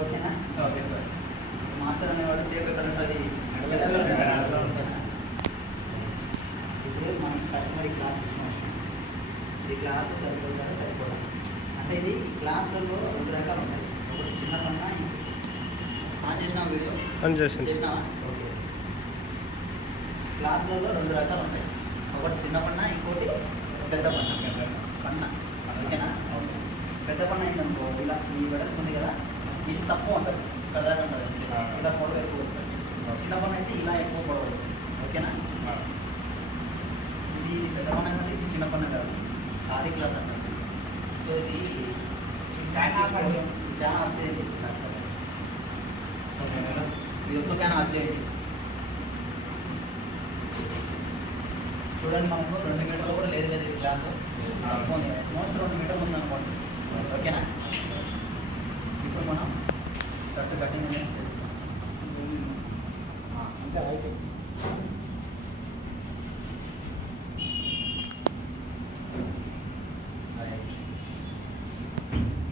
ఓకేనా? Okay sir. Master అనేవాడు tape ఎక్కడ ఉంటుంది? ఇప్పుడు మనం కస్టమర్ ఈ క్లాత్ తీసుకున్నాం. ఈ క్లాత్ సరిపోతుందా సరిపోదా అంటే ఇది ఈ క్లాత్లలో 2 రకాలు ఉంటాయి. ఒకటి చిన్న పన్న ఆన్ చేసిన వీడియో చేసినావా? ఓకే. క్లాత్లలో 2 రకాలు ఉంటాయి. ఒకటి చిన్న పన్న, ఇంకోటి పెద్ద పన్న. ఓకేనా? పెద్ద పన్న ఏంటనుకో ఇలా ఈ వెడల్పు ఉంది కదా, ఇది తక్కువ ఉంటుంది, ఇక్కడ దాకా ఉంటుంది, ఇలా పొడవు ఎక్కువ వస్తుంది. చిన్న పన్న అయితే ఇలా ఎక్కువ పొడవు వస్తుంది. ఓకేనా? ఇది పెద్ద పన్న కాదు, ఇది చిన్న పన్న కాదు, ఆది క్లాత్ అంటారు. సో ఇది ఫ్యాన్ ఆఫ్ చేయండి. ఇది ఒక్క ఫ్యాన్ ఆఫ్ చేయండి. చూడండి, మనకు 2 మీటర్లు కూడా లేదు కదా ఈ క్లాత్. మోస్ట్ 2 మీటర్లు ఉందనుకోండి. ఓకేనా? ఇప్పుడు మనం షర్ట్ కటింగ్ అనేది చేస్తాం.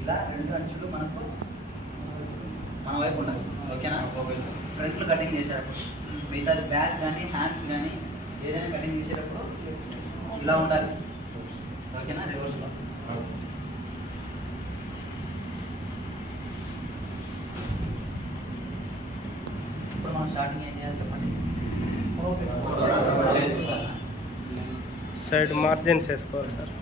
ఇలా 2 అంచులు మనకు మన వైపు ఉండాలి. ఓకేనా? ఫ్రంట్లో కటింగ్ చేసేటప్పుడు మిగతాది బ్యాక్ కానీ హ్యాండ్స్ కానీ ఏదైనా కటింగ్ చేసేటప్పుడు ఇలా ఉండాలి. ఓకేనా? రివర్స్లో ఇప్పుడు మనం స్టార్టింగ్ ఏం చేయాలి చెప్పండి. సైడ్ మార్జిన్స్ వేసుకోవాలి సార్.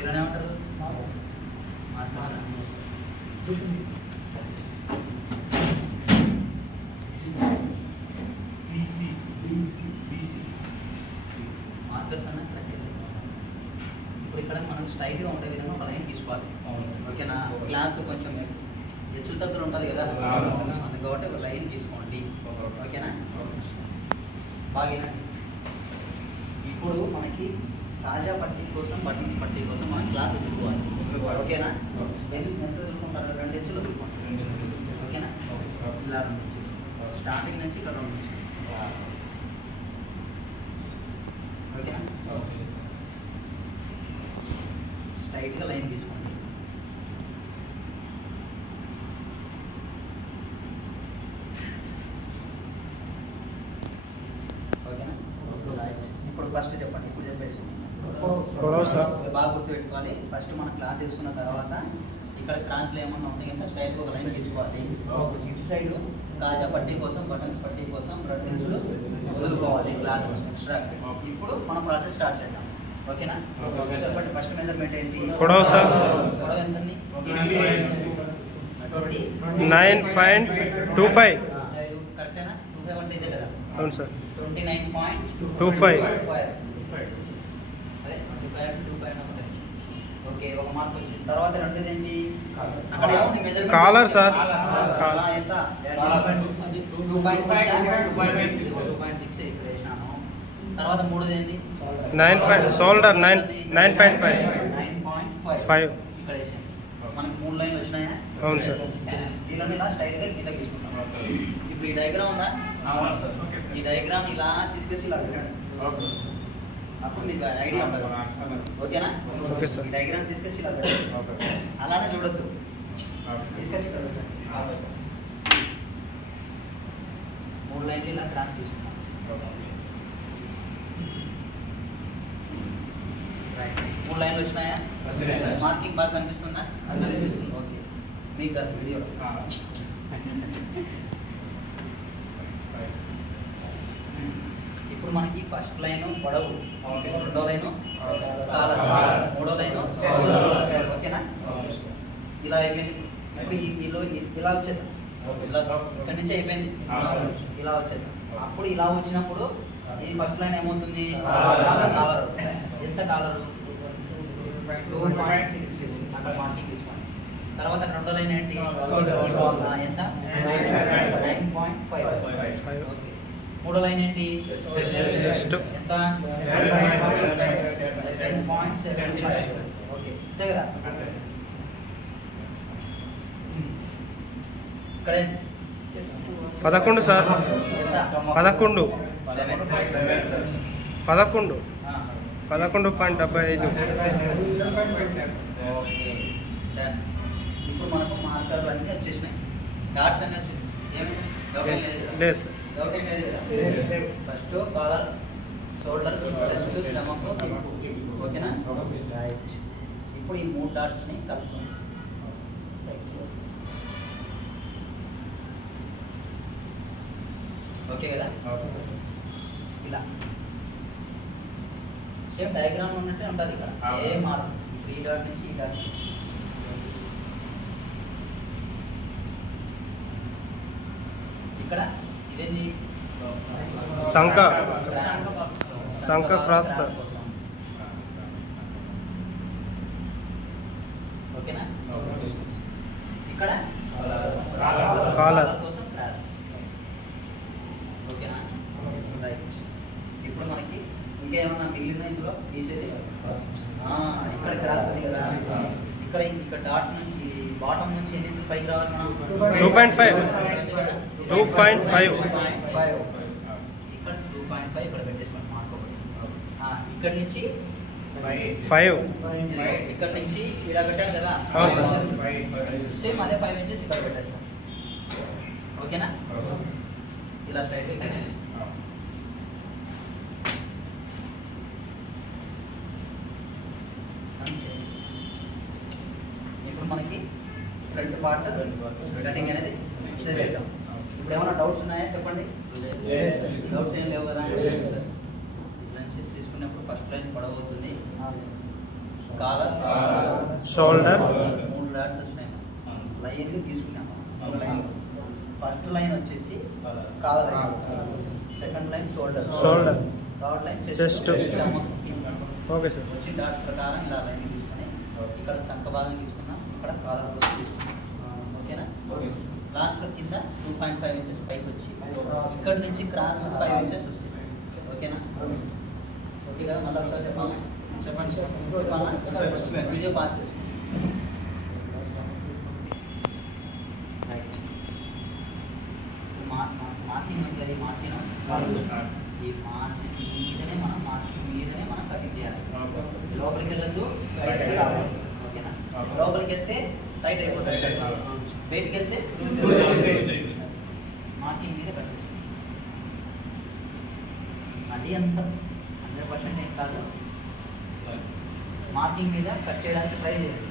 ఇలానే ఉంటారు. మార్కర్స్ అన్న కరెక్ట్. ఇప్పుడు ఇక్కడ మనం స్ట్రైట్గా ఉండే విధంగా ఒక లైన్ తీసుకోవాలి. ఓకేనా? క్లాత్ కొంచెం హెచ్చుల దగ్గర ఉంటుంది కదా, కాబట్టి ఒక లైన్ తీసుకోండి. ఓకేనా? బాగా ఇప్పుడు మనకి తాజా పట్టీ కోసం, బటన్స్ పట్టీ కోసం మనం క్లాత్ దుక్కుకోవాలి. ఓకేనా? ఎంత దుక్కుంటారు? 2 ఇంచులు దుక్కుంటారు. ఓకేనా? ఇలా 2 ఇంచులు స్టార్టింగ్ నుంచి ఇక్కడ 2 ఇంచులు. ఓకేనా? స్ట్రైట్గా లైన్ తీసుకోండి. ఓకేనా? ఇప్పుడు ఫస్ట్ చెప్పండి. ఇప్పుడు చెప్పేసి బాగా గుర్తుపెట్టుకోవాలి. ఫస్ట్ మనం క్లాత్ తీసుకున్న తర్వాత ఇక్కడ క్రాస్లో ఏమన్నా ఉన్నాయి అంటే స్ట్రైట్గా ఒక లైన్ తీసుకోవాలి. ఇటు సైడ్ కాజా పట్టీ కోసం, బటన్స్ పట్టీ కోసం 2 ఇంచులు వదులుకోవాలి క్లాత్ ఎక్స్ట్రా. ఇప్పుడు మనం ప్రాసెస్ స్టార్ట్ చేద్దాం. ఓకేనా? చెప్పండి. ఫస్ట్ మెజర్మెంట్ ఏంటి? పొడవు సార్. పొడవు ఎంతండి? 9.25. కరెక్టేనా? 25 అంటే ఇదే కదా? అవును సార్. 29.25. అదే 25 ఓకే. ఒక మార్క్ వచ్చింది. తర్వాత రెండోది ఏంటి? అక్కడ ఏముంది మెజర్మెంట్? Caller sir. ఎంత? 2.6 ఇక్కడ వేసినాను. తర్వాత మూడోది ఏంటి? షోల్డర్ 9.5 ఇక్కడ వేసాను. మనకు 3 లైన్లు వచ్చినాయా? అవును సార్. దీనిలో ఇలా స్ట్రైట్గా కింద తీసుకుంటాం. ఇప్పుడు ఈ డయాగ్రామ్ ఉందా? ఈ డయాగ్రామ్ ఇలా తీసుకొచ్చి ఇలా పెట్టండి. అప్పుడు మీకు ఐడియా ఉంటుంది. ఓకేనా? Okay sir. ఈ డయాగ్రామ్ తీసుకొచ్చి ఇలా పెట్టండి. అలానే చూడొద్దు, తీసుకొచ్చి ఇక్కడ పెట్టండి. 3 లైన్లు ఇలా క్రాస్ తీసుకుంటాం. రైట్. 3 లైన్లు వచ్చినాయా? మార్కింగ్ బాగా కనిపిస్తుందా? కనిపిస్తుంది. ఓకే. మీకు కాదు వీడియో. ఇప్పుడు మనకి ఫస్ట్ లైన్ పొడవు, రెండో లైను కాలర్, మూడో లైను. ఓకేనా? ఇలా అయిపోయింది. ఇప్పుడు ఇలా వచ్చేది, ఇలా ఇక్కడి నుంచి అయిపోయింది. ఇలా వచ్చేది. అప్పుడు ఇలా వచ్చినప్పుడు ఈ ఫస్ట్ లైన్ ఏమవుతుంది? కాలర్. ఎంత కాలరు? 2.6. అక్కడ మార్కింగ్ తీసుకోండి. తర్వాత రెండో లైన్ ఏంటి? ఎంత? 9.5. ఓకే. మూడో లైన్ ఏంటి? ఎంత? 10.75. ఓకే. అంతే కదా? ఇక్కడ 11 సార్. ఎంత? 11. 11.75. 11.75. Okay done. ఇప్పుడు మనకు మార్కర్లు అన్నీ వచ్చేసినాయి, డాట్స్ అన్నీ వచ్చాయి. ఏమి డౌట్ ఏం లేదు కదా? లేదు సార్. డౌట్ ఏం లేదు కదా? First collar, shoulder, chest, stomach, ఓకేనా? రైట్. ఇప్పుడు ఈ 3 డాట్స్ని కలుపుతాం. ఓకే కదా? ఇలా సేమ్ డయాగ్రామ్ ఉన్నట్టే ఉంటుంది ఇక్కడ, ఏ మార్పు. ఇప్పుడు ఈ డాట్ నుంచి ఈ డాట్. ఇక్కడ ఇదేంటి? సంఖ క్రాస్ సార్. ఓకేనా? ఇక్కడ కాలర్ కోసం క్రాస్. ఓకేనా? రైట్. ఇప్పుడు మనకి ఇంకేమన్నా మిగిలిందా ఇందులో తీసేది? ఇక్కడ క్రాస్ ఉంది కదా, ఇక్కడ డాట్ నుంచి బాటమ్ నుంచి ఎన్ని నుంచి పైకి రావాలి మనం? 2.5. ఇక్కడ 2.5 ఇక్కడ పెట్టేసుకోండి మార్కోబడి. ఇక్కడ నుంచి 5. ఇక్కడ నుంచి ఇలా పెట్టాను కదా, అవును సార్. సేమ్ అదే 5 ఇంచెస్ ఇక్కడ పెట్టేస్తాం. ఓకేనా? ఇలా స్ట్రైట్. ఇప్పుడు మనకి ఫ్రంట్ పార్ట్ కటింగ్ అనేది చేసేద్దాం. ఇప్పుడు ఏమైనా డౌట్స్ ఉన్నాయా చెప్పండి. డౌట్స్ ఏం లేవు కదా? లెన్సెస్ తీసుకున్నప్పుడు ఫస్ట్ లైన్ పొడవుతుంది, కాలర్, షోల్డర్ 3 డాట్లు వచ్చినాయి. లైన్లు తీసుకున్నాము. 3 లైన్. ఫస్ట్ లైన్ వచ్చేసి collar line, second line shoulder, third line chest. Okay sir. వచ్చి డాట్స్ ప్రకారం ఇలా లైన్ తీసుకొని ఇక్కడ చంక భాగం తీసుకున్నాం, ఇక్కడ కాలర్ తీసుకున్నాం. ఓకేనా? లాస్ట్ కింద 2.5 ఇంచెస్ పైకి వచ్చి ఇక్కడ నుంచి క్రాస్ 5 ఇంచెస్ వస్తుంది. ఓకేనా? ఓకే కదా? మళ్ళీ ఒకసారి చెప్పాలి. చెప్పండి. వీడియో పాస్ చేసుకోండి. రైట్. మార్కింగ్ ఉంది కదా, ఈ మార్కింగ్ మీదనే మనం కటింగ్ చేయాలి. లోపలికి వెళ్ళద్దు, బయటికి రావాలి. ఓకేనా? లోపలికి వెళ్తే టైట్ అయిపోతుంది, బయటికి వెళ్తే మార్కింగ్ మీద కట్ చేస్తాం. అది అంత 100% ఏం కాదు, మార్కింగ్ మీద కట్ చేయడానికి ట్రై చేయండి.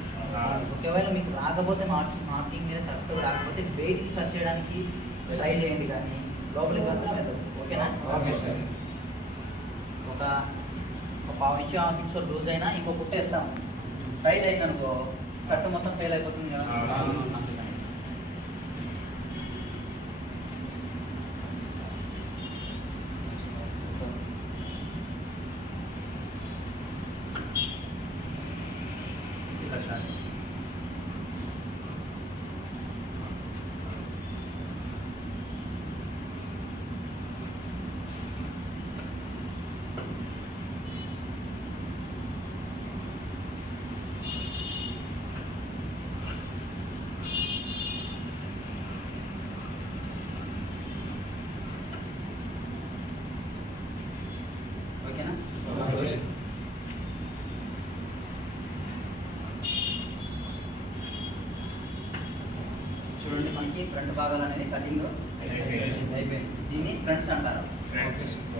ఒకవేళ మీకు రాకపోతే మార్కింగ్ మీద కరెక్ట్గా రాకపోతే బయటికి కట్ చేయడానికి ట్రై చేయండి, కానీ లోపలికి మాత్రం వెళ్ళదు. ఓకేనా? ఒక 1/2 ఇంచు 1/2 ఇంచు లూజ్ అయినా ఇంకో కుట్టేస్తాం. టైట్ అయింది అనుకో షర్ట్ మొత్తం ఫెయిల్ అయిపోతుంది కదా. ఓకేనా? చూడండి, మనకి ఫ్రంట్ భాగాలు అనేది కటింగ్ అయిపోయింది. దీన్ని ఫ్రంట్స్ అంటారు.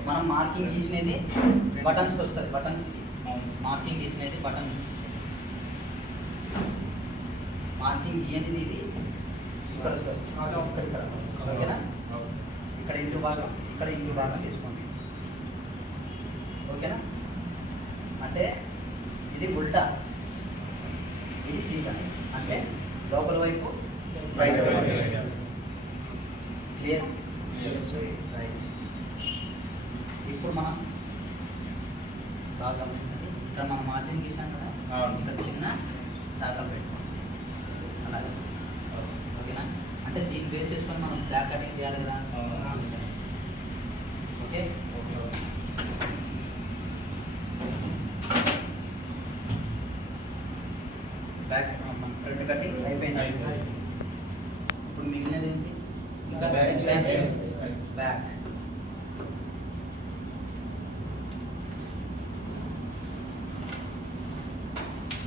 మనం మార్కింగ్ గీసినది బటన్స్కి వస్తుంది. బటన్స్కి మార్కింగ్ గీసినది బటన్స్. మార్కింగ్ గీయనిది ఇది ఇక్కడ వస్తుంది. ఇక్కడ ఓకేనా? ఇక్కడ ఇంటూ భాగం, ఇక్కడ ఇంటూ భాగం తీసుకోండి. ఓకేనా? అంటే ఇది ఉల్టా, ఇది సీదా. అంటే లోపల వైపు రైట్. క్లియర్? రైట్. ఇప్పుడు మనం బాగా గమనించండి, ఇక్కడ మనం మార్జిన్ గీసాం కదా, ఇక్కడ చిన్న తాకలు పెట్టుకోండి అలాగే. ఓకేనా? అంటే దీన్ని బేస్ చేసుకొని మనం బ్లాక్ కటింగ్ చేయాలి కదా. ఓకే? బ్యాక్ ఫ్రంట్ కటింగ్ అయిపోయింది. ఇప్పుడు మిగిలినది ఏంటి? ఇంకా బ్యాక్.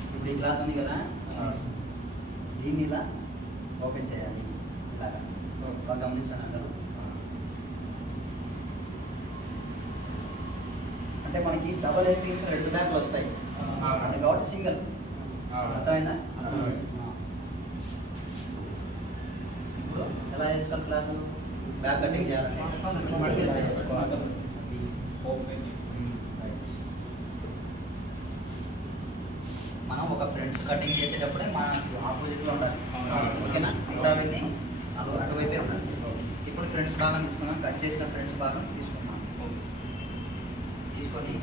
ఇప్పుడు ఈ క్లాత్ ఉంది కదా, దీన్ని ఇలా ఓపెన్ చేయాలి. ఇలాగా గమనించండి అందరూ. అంటే మనకి డబల్ వేస్తే 2 బ్యాగ్లు వస్తాయి కాబట్టి సింగిల్. అర్థమైందా? ఇప్పుడు ఎలా చేసుకోవాలి క్లాత్? బ్యాగ్ కటింగ్ చేయాలంటే మనం ఒక ఫ్రంట్స్ కటింగ్ చేసేటప్పుడే మనకు ఆపోజిట్లో ఉండాలి. ఓకేనా? మిగతావన్నీ అటువైపే ఉండాలి. ఇప్పుడు ఫ్రంట్స్ భాగం తీసుకున్నాం. కట్ చేసిన ఫ్రంట్స్ భాగం తీసుకున్నాం. తీసుకొని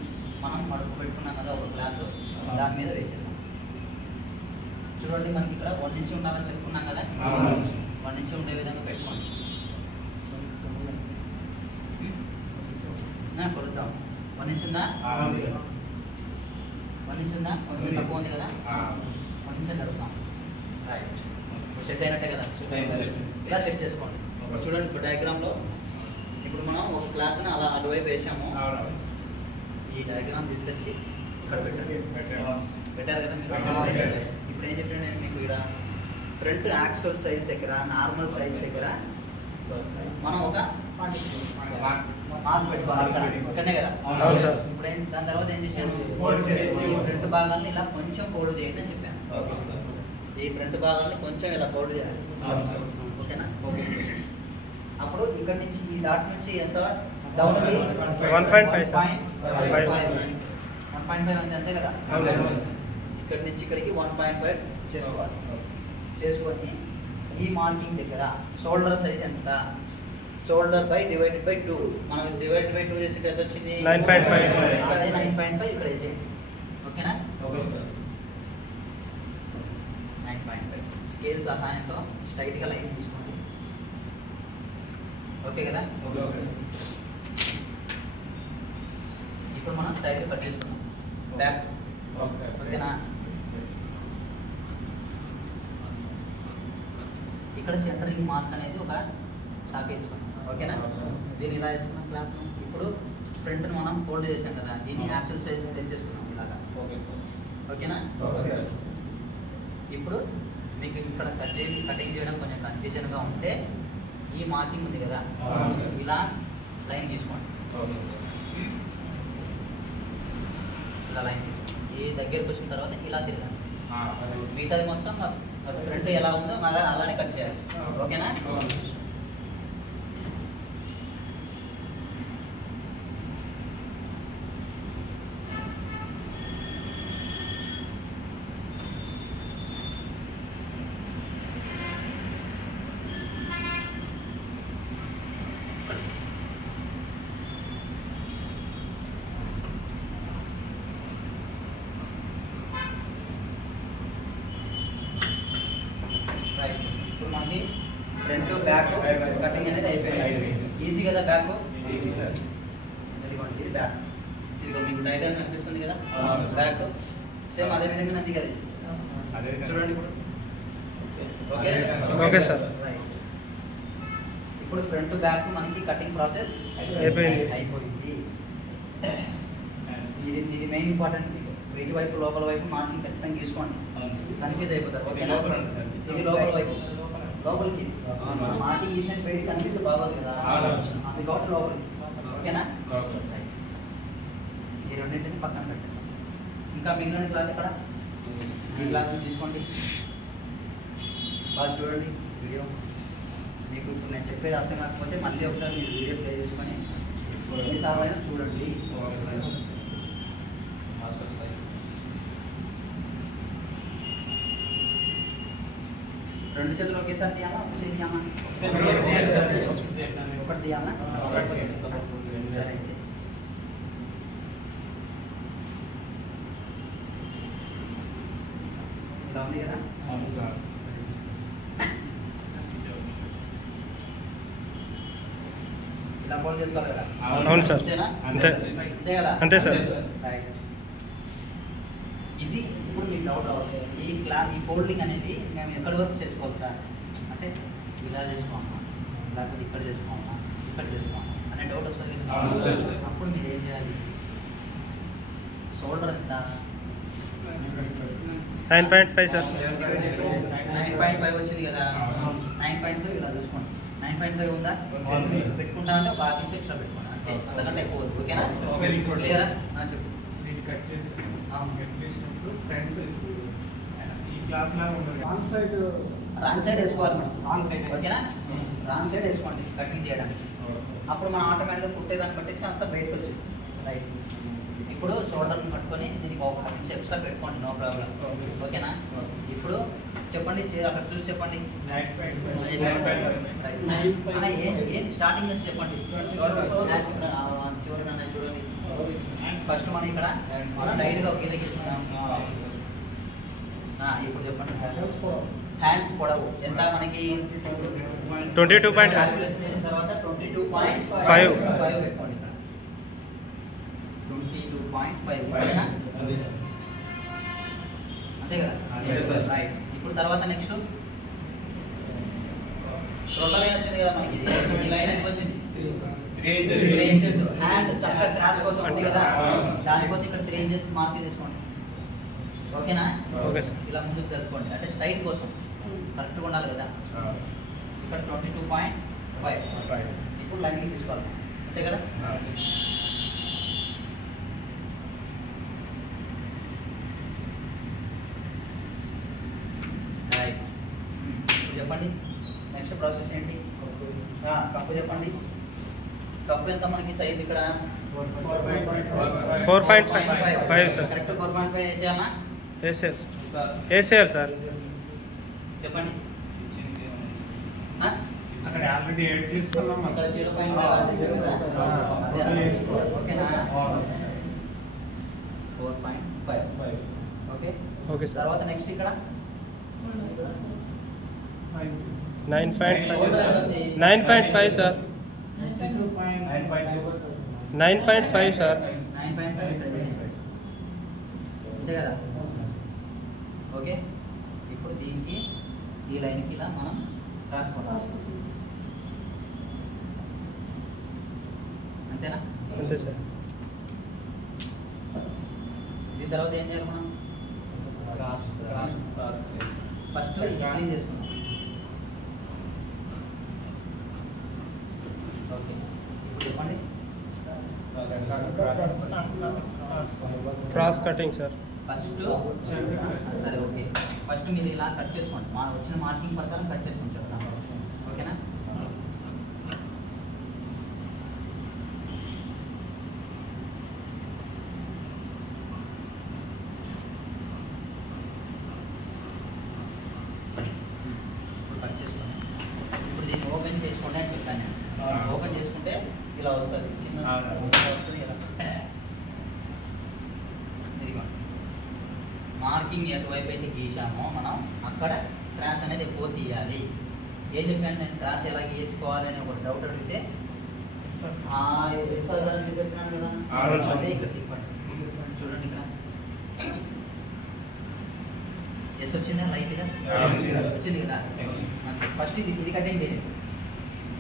మనం మడుపు పెట్టుకున్నాం కదా ఒక క్లాత్, దాని మీద వేసేద్దాం. చూడండి, మనకి ఇక్కడ 1 ఇంచ్ ఉండాలని చెప్పుకున్నాం కదా, 1 ఇంచ్ ఉండే విధంగా పెట్టుకోండి. కొలుద్దాం. 1 ఇంచ్ ఉందా? 1 ఇంచ్ ఉందా? కొంచెం తక్కువ ఉంది కదా, 1 ఇంచ్ జరుపుతాం. రైట్, సెట్ అయినట్టే కదా. ఇలా సెట్ చేసుకోండి. చూడండి, ఇప్పుడు డయాగ్రామ్లో ఇప్పుడు మనం ఒక క్లాత్ని అలా అటువైపు వేసాము. ఈ డయాగ్రామ్ తీసుకొచ్చి ఇక్కడ పెట్టారు కదా మీరు. ఇప్పుడు ఏం చెప్పాను నేను మీకు, ఇక్కడ ఫ్రంట్ యాక్సల్ సైజ్ దగ్గర, నార్మల్ సైజ్ దగ్గర మనం ఒక మార్క్ పెట్టుకోవాలి. ఇక్కడనే కదా. ఇప్పుడు దాని తర్వాత ఏం చేశాను, ఈ ఫ్రంట్ భాగాన్ని ఇలా కొంచెం ఫోల్డ్ చేయండి అని చెప్పాను. ఈ ఫ్రంట్ భాగాన్ని కొంచెం ఇలా ఫోల్డ్ చేయాలి. ఓకేనా? అప్పుడు ఇక్కడ నుంచి ఈ డాట్ నుంచి ఎంత డౌన్ 1.5 ఉంది అంతే కదా. ఇక్కడ నుంచి ఇక్కడికి 1.5 చేసుకోవాలి. చేసుకొని ఈ మార్కింగ్ దగ్గర షోల్డర్ సైజ్ ఎంత, షోల్డర్ బై డివైడెడ్ బై 2. మనం డివైడెడ్ బై 2 చేసి ఎంత వచ్చింది? 9.5. అదే 9.5 ఇక్కడ వేసేయండి. ఓకేనా? 9.5 స్కేల్ సహాయంతో స్ట్రైట్గా లైన్ తీసుకోండి. ఓకే కదా? ఇప్పుడు మనం స్ట్రైట్గా కట్ చేసుకున్నాం బ్యాక్. ఓకేనా? ఇక్కడ సెంటరింగ్ మార్క్ అనేది ఒక చాక్ వేసుకున్నాం. ఓకేనా? దీన్ని ఇలా వేసుకున్నాం క్లాత్. ఇప్పుడు ఫ్రంట్ని మనం ఫోల్డ్ చేసాం కదా, దీన్ని యాక్చువల్ సైజ్ తెచ్చేసుకున్నాం ఇలాగా. ఓకేనా? ఇప్పుడు మీకు ఇక్కడ కటింగ్ చేయడం కొంచెం కన్ఫ్యూజన్గా ఉంటే ఈ మార్కింగ్ ఉంది కదా, ఇలా లైన్ తీసుకోండి. ఇలా లైన్ తీసుకోండి. ఈ దగ్గరికి వచ్చిన తర్వాత ఇలా తిరగండి. మిగతాది మొత్తం ఫ్రంట్ ఎలా ఉందో అలానే కట్ చేయాలి. ఓకేనా? ఇప్పుడు మనకి ఫ్రంట్ బ్యాక్ కటింగ్ అనేది అయిపోయింది. ఈజీ కదా బ్యాక్? ఇది బ్యాక్. ఇదిగో మీకు డైగ్రామ్ కనిపిస్తుంది కదా, బ్యాక్ సేమ్ అదే విధంగా నంది కదా. చూడండి ఇప్పుడు. Okay sir. ఇప్పుడు ఫ్రంట్ బ్యాక్ మనకి కటింగ్ ప్రాసెస్ అయిపోయింది. ఇది మెయిన్ ఇంపార్టెంట్. వీటి వైపు లోపల వైపు మార్కింగ్ ఖచ్చితంగా తీసుకోండి, కన్ఫ్యూజ్ అయిపోతారు. ఓకేనా? ఇది లోపల వైపు, లోపలికి మార్కింగ్ చేసిన బయట కనిపిస్తే బాగోదు కదా, అది కాబట్టి లోపలికి. ఓకేనా? ఈ రెండింటిని పక్కన పెట్టండి. ఇంకా మిగిలిన క్లాత్ ఇక్కడ ఈ క్లాత్ తీసుకోండి. బాగా చూడండి వీడియో. మీకు ఇప్పుడు నేను చెప్పేది అర్థం కాకపోతే మళ్ళీ ఒకసారి మీరు వీడియో ప్లే చేసుకొని ఎన్నిసార్లు అయినా చూడండి. రెండు చేతులు ఒకేసారి తీయాలా, ఒక చేతి తీయాలా? ఒకటి తీయాలా? సరే. ఇలా ఉంది కదా. ఇలా ఫోల్డ్ చేసుకోవాలి కదా. అవును సార్. అంతే అంతే కదా. అంతే సార్. రైట్. ఇది ఇప్పుడు మీకు డౌట్ రావచ్చు, ఈ ఫోల్డింగ్ అనేది మేము ఎక్కడి వరకు చేసుకోవాలి సార్ అంటే, ఇలా చేసుకోమా లేకపోతే ఇక్కడ చేసుకోమా ఇక్కడ చేసుకోమా అనే డౌట్ వస్తుంది. అప్పుడు మీరు ఏం చేయాలి, షోల్డర్ ఎంత 9.5 సార్. 9.5 వచ్చింది కదా. 9.5 ఇలా చూసుకోండి. 9.5 ఉందా? పెట్టుకుంటా అంటే ఒక హాఫ్ ఇంచ్ ఎక్స్ట్రా పెట్టుకోండి అంతే, అంతకంటే ఎక్కువ వద్దు. ఓకేనా? క్లియరా? చెప్పు. రాంగ్ సైడ్ వేసుకోవాలి మనం. ఓకేనా? రాంగ్ సైడ్ వేసుకోండి కటింగ్ చేయడానికి. అప్పుడు మనం ఆటోమేటిక్గా కుట్టేదాన్ని బట్టి అంతా బయటకు వచ్చేస్తుంది. రైట్. ఇప్పుడు షోల్డర్ని పట్టుకొని దీనికి ఒక హాఫ్ ఇంచ్ ఎక్స్ట్రా పెట్టుకోండి, నో ప్రాబ్లం. ఓకేనా? ఇప్పుడు చెప్పండి, అక్కడ చూసి చెప్పండి. ఏంటి స్టార్టింగ్ నుంచి చెప్పండి. చివరి చూడండి. ఫస్ట్ మనం ఇక్కడ లైట్గా ఒక కిందకి ఇస్తున్నాం. ఇప్పుడు చెప్పండి. హ్యాండ్స్ పొడవు ఎంత మనకి? 22.5. క్యాలిక్యులేషన్ చేసిన తర్వాత 22.5 పెట్టుకోండి. 22.5 అంతే కదా? రైట్. ఇప్పుడు తర్వాత నెక్స్ట్ రెండో లైన్ వచ్చింది కదా మనకి. ఈ లైన్ ఎంత వచ్చింది? 3 ఇంచెస్. హ్యాండ్ చక్కగా క్రాస్ కోసం ఉంది కదా, దానికోసం ఇక్కడ 3 ఇంచెస్ మార్క్ తీసుకోండి. ఓకేనా? Okay sir. ఇలా ముందుకు జరుపుకోండి, అంటే స్ట్రైట్ కోసం కరెక్ట్గా ఉండాలి కదా. ఇక్కడ 22.5. ఇప్పుడు లైన్కి తీసుకోవాలి, అంతే కదా? రైట్. ఇప్పుడు చెప్పండి నెక్స్ట్ ప్రాసెస్ ఏంటి? కప్పు చెప్పండి. కప్పు ఎంత మనకి సైజ్ ఇక్కడ? 4.5 సార్. కరెక్ట్ 4.5 వేసామా? వేసేయాలి సార్. చెప్పండి. అక్కడ ఆల్రెడీ యాడ్ చేసుకున్నాం. అక్కడ 0.5 చేశారు కదా, ఓకేనా? 4.5. ఓకే. Okay sir. తర్వాత నెక్స్ట్ ఇక్కడ 9.5 సార్. 9.5 సార్. 9.5 ఇక్కడ చేసేయండి. అంతే కదా? ఓకే. ఇప్పుడు దీనికి ఈ లైన్కి ఇలా మనం రాసుకోవాలి. అంతేనా? అంతే సార్. దీని తర్వాత ఏం చేయాలి మనం? ఫస్ట్ ఇది క్లీన్ చేసుకుందాం. ఓకే. ఇప్పుడు చెప్పండి. Cross cutting sir. ఫస్ట్ సరే ఓకే. ఫస్ట్ మీరు ఇలా కట్ చేసుకోండి, మన వచ్చిన మార్కింగ్ ప్రకారం కట్ చేసుకొని చెప్తాం. ఓకేనా? ఇప్పుడు కట్ చేసుకోండి. ఇప్పుడు దీన్ని ఓపెన్ చేసుకోండి అని చెప్తాను నేను. ఓపెన్ చేసుకుంటే ఇలా వస్తుంది, కింద వస్తుంది ఇలా. మార్కింగ్ ఎటువైపు అయితే గీసామో మనం అక్కడ క్రాస్ అనేది ఎక్కువ తీయాలి. ఏం చెప్పాను నేను? క్రాస్ ఎలా గీసుకోవాలని ఒక డౌట్ అడిగితే ఎస్ఆర్ గారు మీరు చెప్పినాను కదా, అదే ఇక్కడ తిప్పండి. చూడండి ఇక్కడ ఎస్ వచ్చిందా? లైట్గా వచ్చింది కదా. ఫస్ట్ ఇది కటింగ్ చేయండి.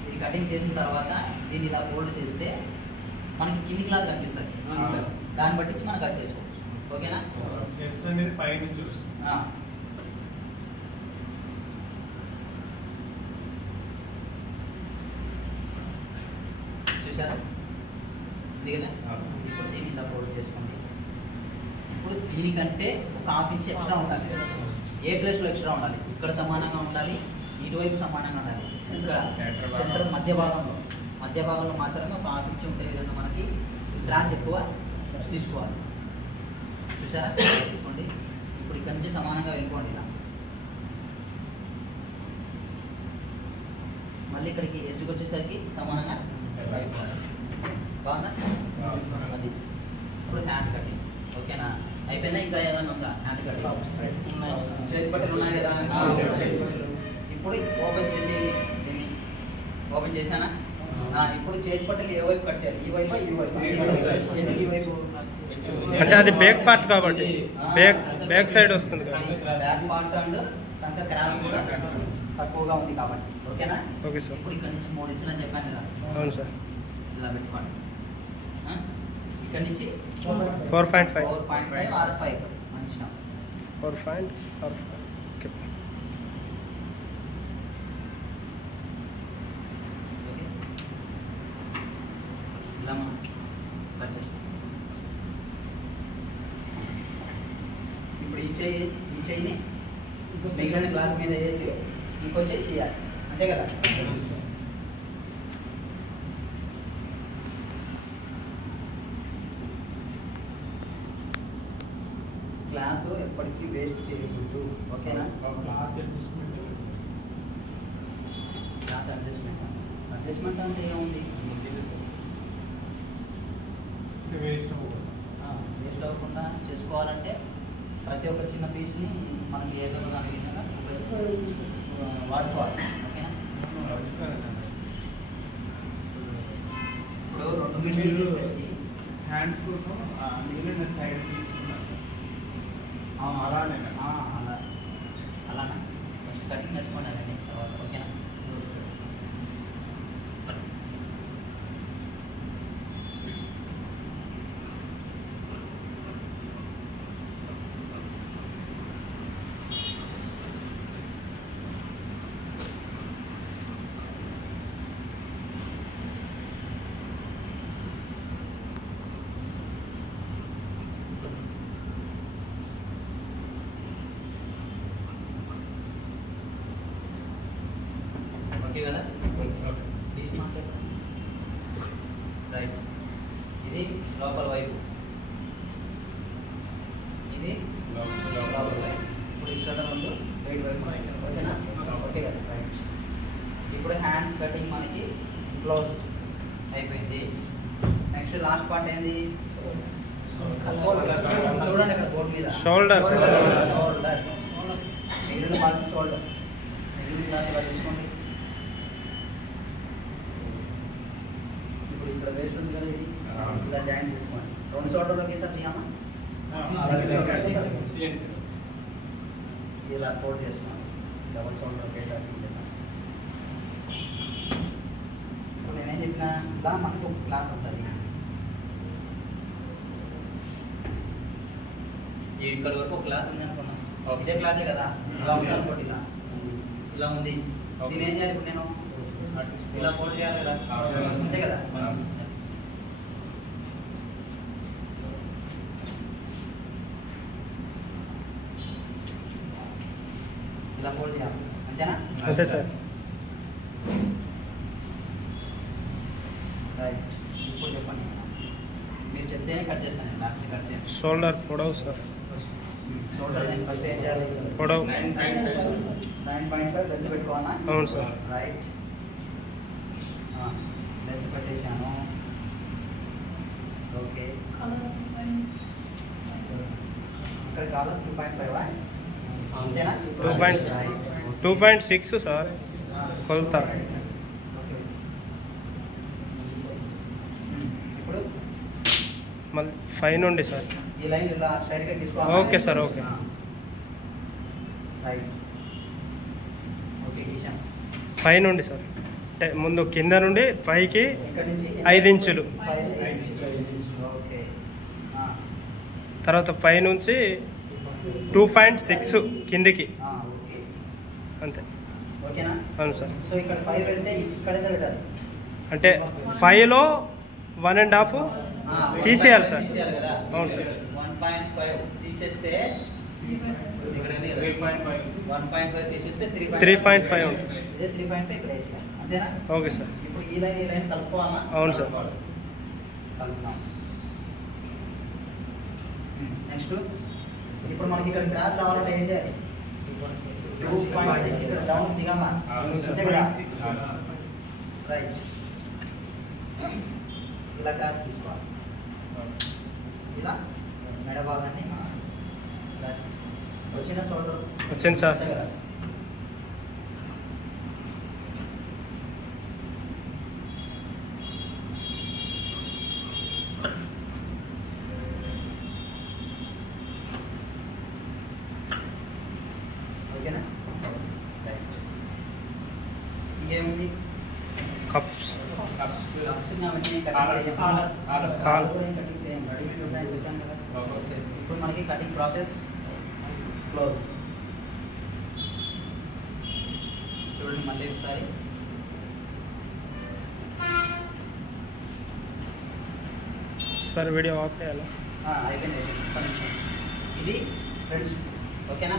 ఇది కటింగ్ చేసిన తర్వాత దీన్ని ఇలా ఫోల్డ్ చేస్తే మనకి కింది క్లాత్ కనిపిస్తుంది, దాన్ని బట్టి మనం కట్ చేసుకోవచ్చు. ఓకేనా? ఎస్ అనేది పై నుంచి వస్తుంది. చూసారా? ఇది కదా. ఇప్పుడు దీన్ని ఇలా ఫోల్డ్ చేసుకోండి. ఇప్పుడు దీనికంటే ఒక హాఫ్ ఇంచ్ ఎక్స్ట్రా ఉండాలి. ఏ ప్లేస్లో ఎక్స్ట్రా ఉండాలి? ఇక్కడ సమానంగా ఉండాలి, ఇటువైపు సమానంగా ఉండాలి. సెంటర్ మధ్య భాగంలో మాత్రమే ఒక హాఫ్ ఇంచ్ ఉండే విధంగా మనకి క్రాస్ ఎక్కువ తీసుకోవాలి. చూసారా? తీసుకోండి. ఇప్పుడు ఇక్కడ నుంచి సమానంగా వెళ్ళిపోండి ఇలా. మళ్ళీ ఇక్కడికి ఎడ్జ్కి వచ్చేసరికి సమానంగా అయిపోవాలి. బాగుందా? అది. ఇప్పుడు హ్యాండ్ కటింగ్. ఓకేనా? అయిపోయిందా? ఇంకా ఏదైనా ఉందా? హ్యాండ్ కటింగ్ చేతి పట్టలు ఉన్నాయి కదా. ఇప్పుడు ఓపెన్ చేసి దీన్ని ఓపెన్ చేశానా? ఇప్పుడు చేతి పట్టలు ఏ వైపు కట్ చేయాలి? ఈ వైపు, ఈ వైపు. ఎందుకు ఈ వైపు? అంటే అది బ్యాక్ పార్ట్ కాబట్టి బ్యాక్ సైడ్ వస్తుంది. బ్యాక్ పార్ట్ అండ్ సంఖ క్రాస్ కూడా తక్కువగా ఉంది కాబట్టి. ఓకేనా? Okay sir. ఇప్పుడు ఇక్కడ నుంచి 3 ఇంచులు అని చెప్పాను కదా. అవును సార్. ఇలా పెట్టుకోండి. ఇక్కడ నుంచి 4.5 4.5 ఆర్ 5 మన ఇష్టం. or find or okay. Okay ఇలా మనం కట్ చేస్తాం. ఇప్పుడు ఈ చెయ్యిని మిగిలిన క్లాత్ మీద వేసి ఇంకో చెయ్యి తీయాలి, అంతే కదా. క్లాత్ ఎప్పటికీ వేస్ట్ చేయకూడదు, ఓకేనా. క్లాత్ అడ్జస్ట్మెంట్ అంటే ఏముంది, వేస్ట్ వేస్ట్ అవ్వకుండా చేసుకోవాలంటే ప్రతి ఒక్క చిన్న పీస్ని మనం ఏదో దాని విధంగా వాడుకోవాలి, ఓకేనా. ఇప్పుడు 2 మీటర్లు తీసుకొచ్చి హ్యాండ్స్ కోసం మిగిలిన సైడ్ తీసుకున్నాను. అలానే అలానా ఫస్ట్ కటింగ్ నేర్చుకున్నానండి తర్వాత, ఓకేనా. ఓకే కదా. పీస్ మార్కెట్ రైట్, ఇది లోపల వైపు, ఇది లోపల వైపు. ఇప్పుడు ఇక్కడ 2 బయట వైపు, ఓకేనా. ఓకే కదా రైట్. ఇప్పుడు హ్యాండ్స్ కటింగ్ మనకి బ్లౌజ్ అయిపోయింది. నెక్స్ట్ లాస్ట్ పార్ట్ ఏంది, చూడండి అక్కడ బోర్డు మీద షోల్డర్ మిగిలిన పార్ట్ షోల్డర్, మిగిలిన క్లాత్ ఇలా తీసుకోండి. ఇప్పుడు ఇక్కడ వేస్ట్ ఉంది కదా, ఇది ఇలా జాయిన్ చేసుకోండి. 2 షోల్డర్లు ఒకేసారి తీయమా, ఇలా ఫోల్డ్ చేసుకోండి. డబుల్ షోల్డర్ ఒకేసారి తీసేద్దాం. ఇప్పుడు నేనేం చెప్పినా, ఇలా మనకు ఒక క్లాత్ ఉంటుంది, ఇక్కడ వరకు ఒక క్లాత్ ఉంది అనుకున్నాను. ఇదే క్లాతే కదా, ఇలా ఉంది అనుకోండి, ఇలా ఉంది. దీని ఏం చేయాలి, ఇప్పుడు నేను ఇలా ఫోల్డ్ చేయాలి కదా, అంతే కదా. ఇలా ఫోల్డ్ చేయాలి, అంతేనా. అంతే సార్. రైట్. ఇప్పుడు చెప్పండి, మీరు చెప్తేనే కట్ చేస్తాను, లేకపోతే కట్ చేయండి. షోల్డర్ పొడవు సార్, షోల్డర్ నేను ఫస్ట్ ఏం చేయాలి, పొడవు 9.5 లెంత్ పెట్టుకోవాలా. అవును సార్. రైట్, లెంత్ పెట్టేశాను. ఓకే, ఇక్కడ కాలం 2.5 అంతేనా. 2.6 సార్ కొలత. ఓకే, ఇప్పుడు మళ్ళీ 5 నుండి సార్. ఈ లైన్ ఇలా స్ట్రైట్గా తీసుకోవాలి. Okay sir, okay. Right, okay గీసాను. 5 నుండి సార్, ముందు కింద నుండి పైకి ఇక్కడ నుంచి 5 ఇంచులు, 5 ఇంచులు. ఓకే, తర్వాత పై నుంచి 2.6 కిందికి, ఓకే అంతే. ఓకేనా. అవును సార్. సో ఇక్కడ 5 పెడితే ఇక్కడైతే పెట్టాలి, అంటే 5లో 1.5 తీసేయాలి సార్. తీసేయాలి కదా. అవును సార్. 1.5 తీసేస్తే ఇక్కడ 1.5 తీసేస్తే 3.5 ఉంటుంది. ఇదే 3.5 ఇక్కడ వేసేయాలి, అంతేనా. Okay sir. ఇప్పుడు ఈ లైన్ కలుపుకోవాలా. అవును సార్. కలుపుతాం. నెక్స్ట్ ఇప్పుడు మనకి ఇక్కడ క్రాస్ రావాలంటే ఏం చేయాలి, 2.6 ఇక్కడ డౌన్ దిగాలా, అంతే కదా. రైట్, ఇలా క్రాస్ తీసుకోవాలి. ఇలా మెడ భాగాన్ని వచ్చిన షోల్డర్ వచ్చింది సార్. అంతే కదా. ఓకేనా. రైట్, ఇంకేముంది, కప్స్, ఇప్పుడు మనకి కటింగ్ ప్రాసెస్ క్లోజ్. చూడండి మళ్ళీ ఒకసారి. సార్ వీడియో ఆఫ్ చేయాలా? అయిపోయింది. ఒక్క నిమిషం. ఇది ఫ్రంట్స్. ఓకేనా?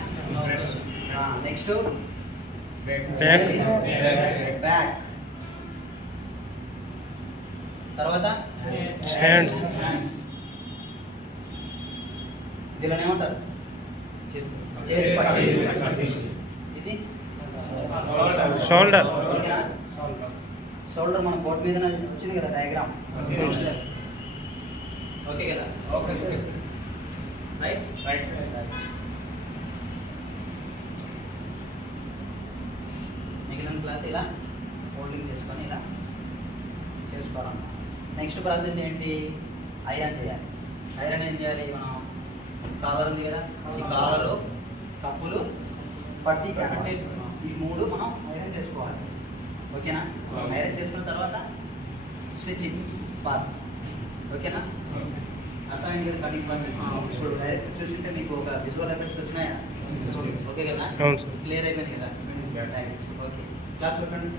Next back. బ్యాక్. తర్వాత హ్యాండ్స్. దీనిలో ఏమంటారు? చేతి పట్టి. ఇది షోల్డర్. ఓకేనా? షోల్డర్ మన బోర్డు మీద వచ్చింది కదా డయాగ్రామ్. ఓకే కదా? రైట్. మిగిలిన క్లాత్ ఇలా ఫోల్డింగ్ చేసుకొని ఇలా చేసుకోవాలన్నమాట. నెక్స్ట్ ప్రాసెస్ ఏంటి? ఐరన్ చేయాలి. ఐరన్ ఏం చేయాలి? మనం కాలర్ ఉంది కదా, ఈ కాలరు, కప్పులు, పట్టి, అంటే ఈ మూడు మనం ఐరన్ చేసుకోవాలి. ఓకేనా? ఐరన్ చేసుకున్న తర్వాత స్టిచ్చింగ్ పార్ట్. ఓకేనా? అర్థమైంది కదా కటింగ్ ప్రాసెస్? ఇప్పుడు డైరెక్ట్ చూసింటే మీకు ఒక విజువల్ ఎఫెక్ట్స్ వచ్చినాయా? ఓకే కదా? అవును సార్. క్లియర్ అయిపోయింది కదా? ఓకే, క్లాస్ పెట్టండి.